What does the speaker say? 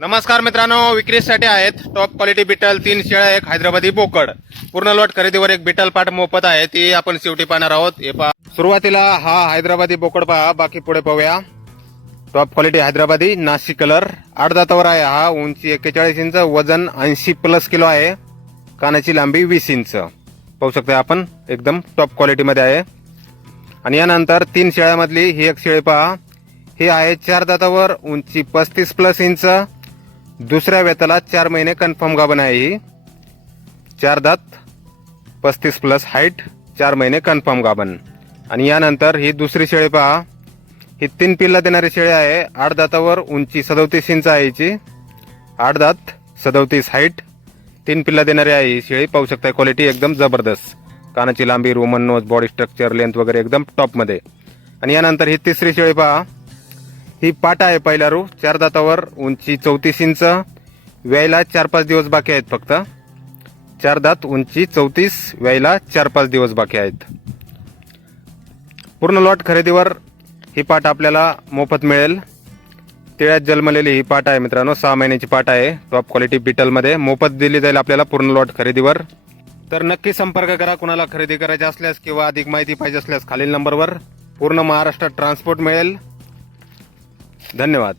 नमस्कार मित्रांनो विक्रीसाठी आहेत टॉप क्वालिटी बिटल तीन शेळ्या एक हैदराबादी बोकड. पूर्ण लॉट खरेदीवर एक बिटल पाठ मोफत आहे ती आपण शेवटी पाहणार आहोत. हे पहा. सुरुवातीला हा हैदराबादी बोकड पहा बाकी पुढे पाहूया. Top quality Hyderabadi Nashik colour आठ दातावर आहे हा उंची एक्केचाळीस इंच वजन ऐंशी प्लस किलो आहे. कानाची लांबी वीस इंच. पाहू शकता आपण एकदम टॉप क्वालिटीमध्ये आहे. आणि यानंतर तीन शेळ्यामधली ही एक शेळी पहा. ही आहे चार दातावर उंची पस्तीस प्लस इंच. दुसऱ्या वेताला चार महिने कन्फर्म गाभण आहे ही. चार दात पस्तीस प्लस हाईट चार महिने कन्फर्म गाभण. आणि यानंतर ही दुसरी शेळी पहा. ही तीन पिल्ला देणारी शेळी आहे. आठ दातावर उंची सदोतीस इंच आहे हिची. आठ दात सदोतीस हाईट तीन पिल्ला देणारी आहे ही शेळी. पाहू शकता क्वालिटी एकदम जबरदस्त. कानाची लांबी Roman nose body structure length वगैरे एकदम टॉपमध्ये आणि यानंतर ही तिसरी शेळी पहा. ही पाटा आहे पहिला रू. चार दातावर उंची चौतीस इंच. व्यायला चार पाच दिवस बाकी आहेत फक्त. चार दात उंची चौतीस व्यायला चार पाच दिवस बाकी आहेत. पूर्ण लॉट खरेदीवर ही पाट आपल्याला मोफत मिळेल. तिळ्यात जन्मलेली ही पाट आहे मित्रांनो सहा महिन्याची पाट आहे. टॉप क्वालिटी बिटलमध्ये मोफत दिली जाईल आपल्याला पूर्ण लॉट खरेदीवर. तर नक्की संपर्क करा कुणाला खरेदी करायची असल्यास किंवा अधिक माहिती पाहिजे असल्यास खालील नंबरवर. पूर्ण महाराष्ट्रात ट्रान्सपोर्ट मिळेल. धन्यवाद.